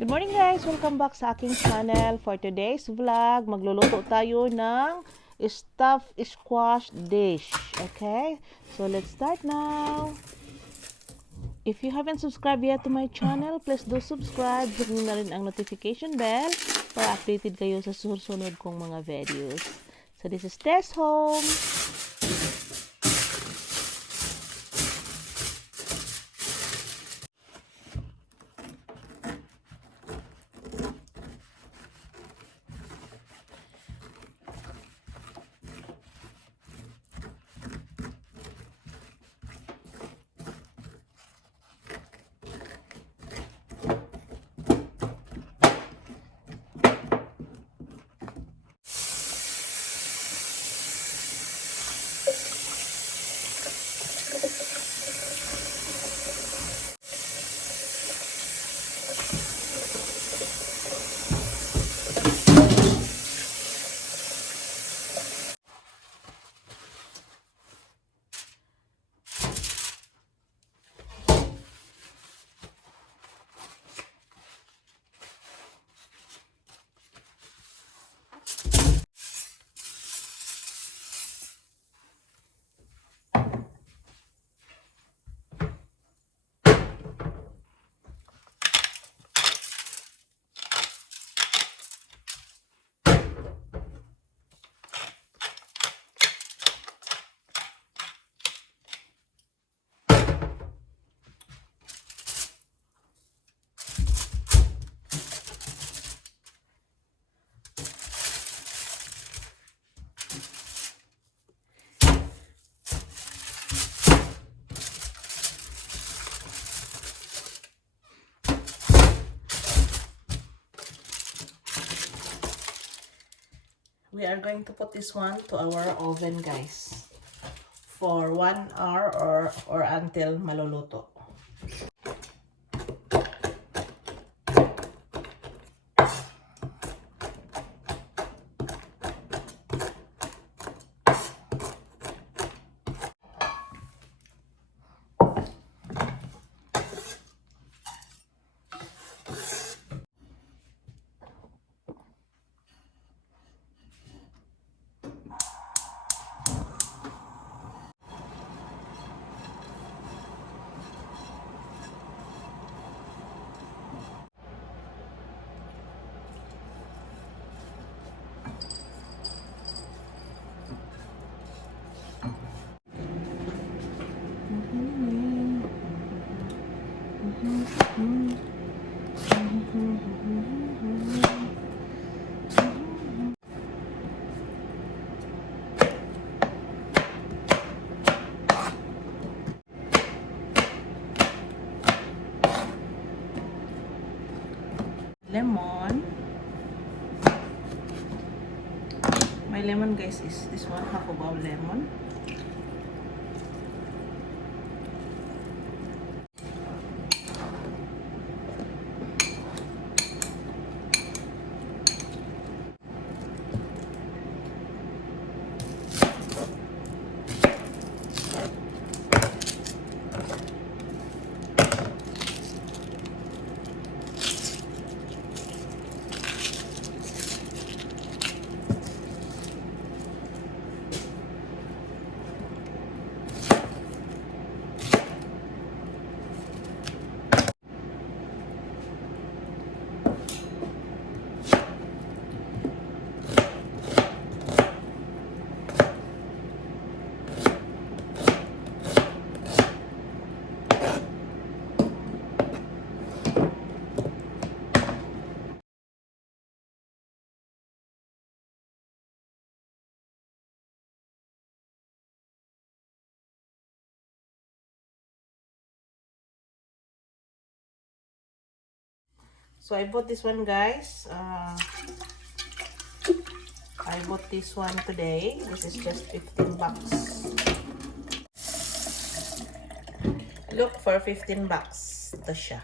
Good morning guys! Welcome back sa aking channel. For today's vlog, magluluto tayo ng stuffed squash dish. Okay? So let's start now. If you haven't subscribed yet to my channel, please do subscribe. Hit nyo na rin ang notification bell para updated kayo sa susunod kong mga videos. So this is Tess Home. We are going to put this one to our oven, guys, for 1 hour or until maluluto. Lemon. My lemon, guys, is this one, half of our lemon. So I bought this one, guys. I bought this one today. This is just 15 bucks. Look for 15 bucks. Ito siya.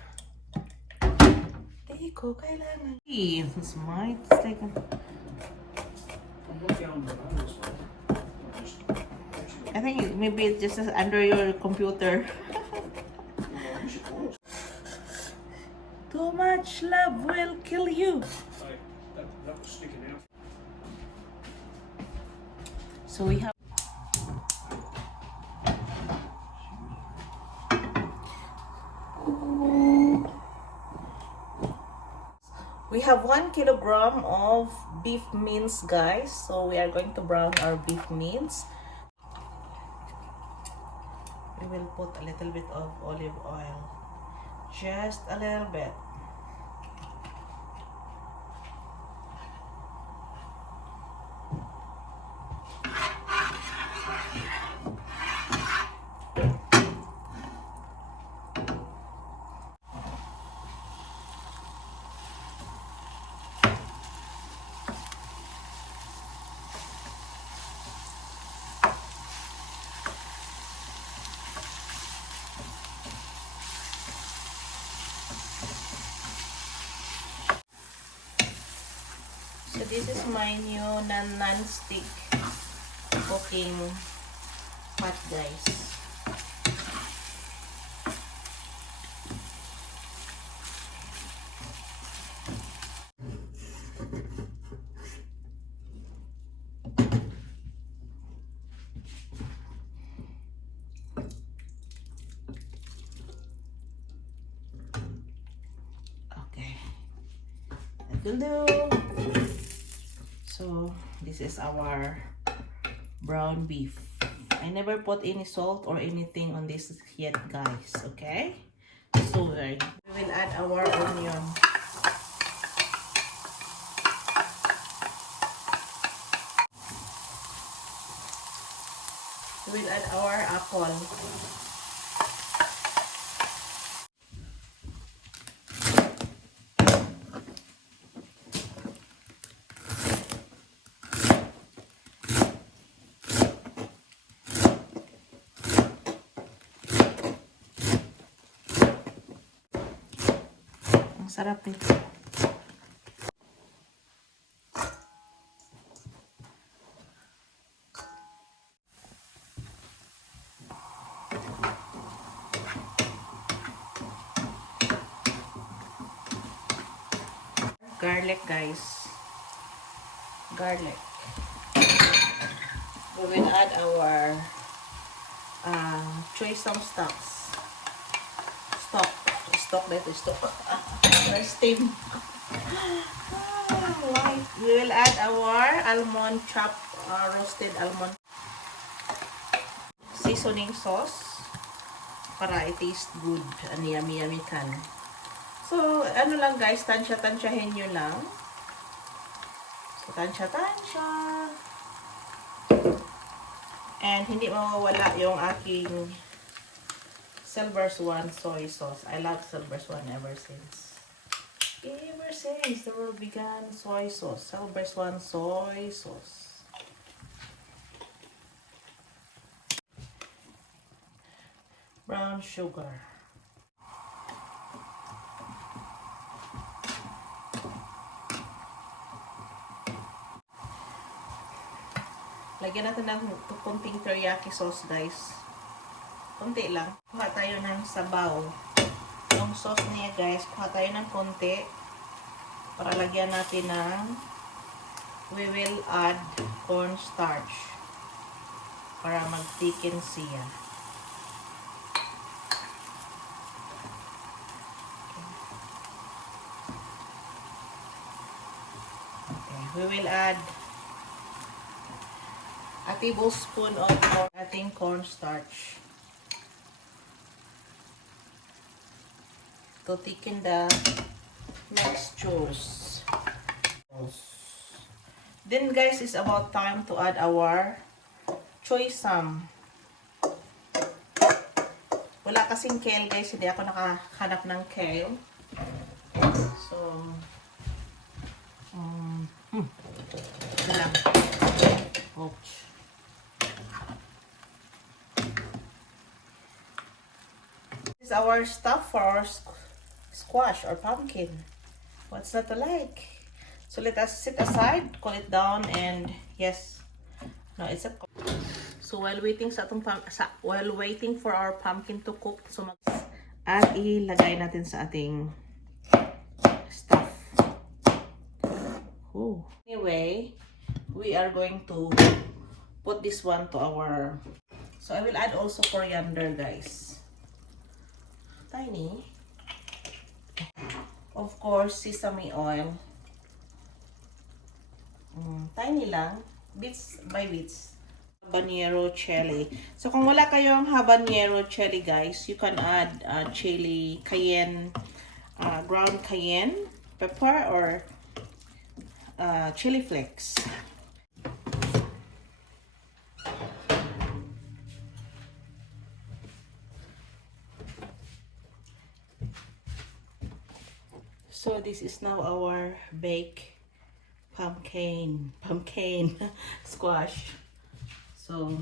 Hindi ko kailangan. This might take a... I think maybe it's just under your computer. Too much love will kill you. That was sticking out. So we have We have 1 kilogram of beef mince, guys. So we are going to brown our beef mince. We will put a little bit of olive oil. Just a little bit. So this is my new non-stick cooking pot, guys. Okay, that will do. So this is our brown beef. I never put any salt or anything on this yet, guys. Okay, so we will add our onion. We will add our apple. Ang sarap nito. Garlic, guys. Garlic. We will add our choy stocks. Stock that is stock. Steam. Right. We will add our almond roasted almond. Seasoning sauce para i-taste good and yummy kan. So, ano lang guys, tansya-tansyahin nyo lang. So, tansya-tansya. And hindi mawawala yung aking Silver Swan soy sauce. I love Silver Swan ever since. Ever since the world began, soy sauce. Silver Swan soy sauce. Brown sugar. Lagyan natin ng kunting teriyaki sauce, guys. Kunti lang. Kuha tayo ng sabaw. Yung sauce niya, guys, kuha tayo ng kunti. Para lagyan natin ng we will add cornstarch. Para mag-thicken siya. Okay. We will add a tablespoon of ating cornstarch to thicken the mixtures. Then guys, it's about time to add our choy sam. Wala kasing kale, guys, hindi ako nakahanap ng kale. So ito lang. Ouch. This is our stuff for our squash or pumpkin. What's not to like? So let us sit aside, cool it down, and yes, no, it's a. So while waiting for our pumpkin to cook, so at ilagay natin sa ating Oh. Anyway, we are going to put this one to our... So I will add also coriander, guys. Tiny. Of course, sesame oil. Tiny lang. Bits by bits. Habanero chili. So kung wala kayong habanero chili, guys, you can add chili, cayenne, ground cayenne pepper, or chili flakes. So this is now our baked pumpkin squash. So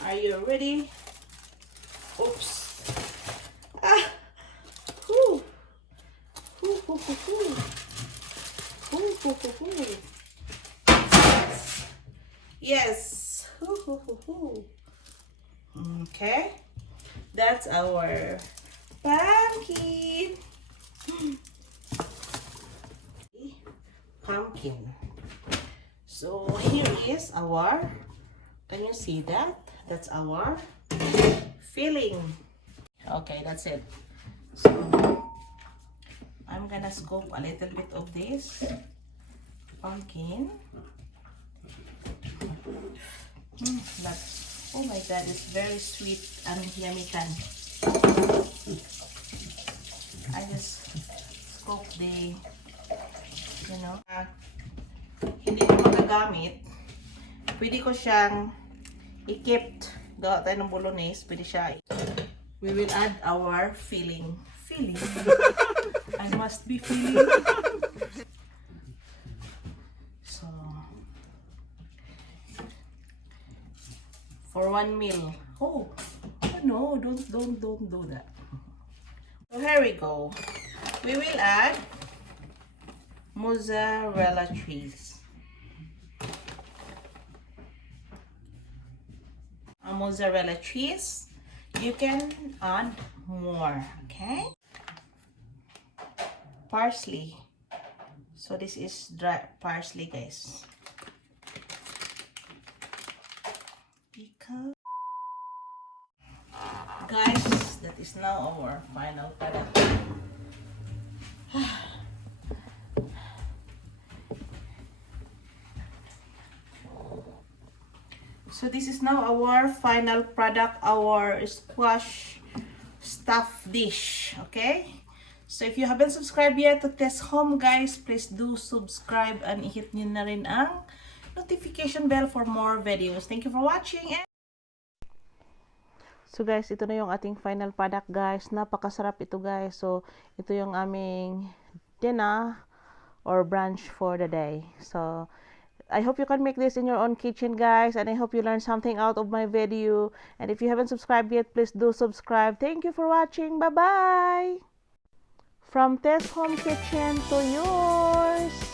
are you ready? Oops. Ah. Whoo. Whoo, whoo, whoo, whoo. Whoo, whoo, whoo, whoo. Yes. Whoo, whoo, whoo, whoo. Okay. That's our pumpkin. Pumpkin. So here is our, can you see that? That's our filling. Okay, that's it. So I'm gonna scoop a little bit of this pumpkin. Oh my god, it's very sweet and yummy kan. I just scoop the, you know, hindi ko magagamit. Pwede ko siyang i-keep. Gawa tayo ng bolognese. Pwede siya. We will add our filling. Filling? I must be filling. So, for 1 meal. Oh no, don't do that. So here we go. We will add mozzarella cheese. A mozzarella cheese. You can add more, okay? Parsley. So this is dry parsley, guys. Because guys, that is now our final product. So this is now our final product, our squash stuffed dish, okay? So if you haven't subscribed yet to Tess Home, guys, please do subscribe and hit nyo na rin ang notification bell for more videos. Thank you for watching. So guys, ito na yung ating final product, guys. Napakasarap ito, guys. So ito yung aming dinner or brunch for the day. So I hope you can make this in your own kitchen, guys, and I hope you learned something out of my video. And if you haven't subscribed yet, please do subscribe. Thank you for watching. Bye bye. From Tess Home Kitchen to yours.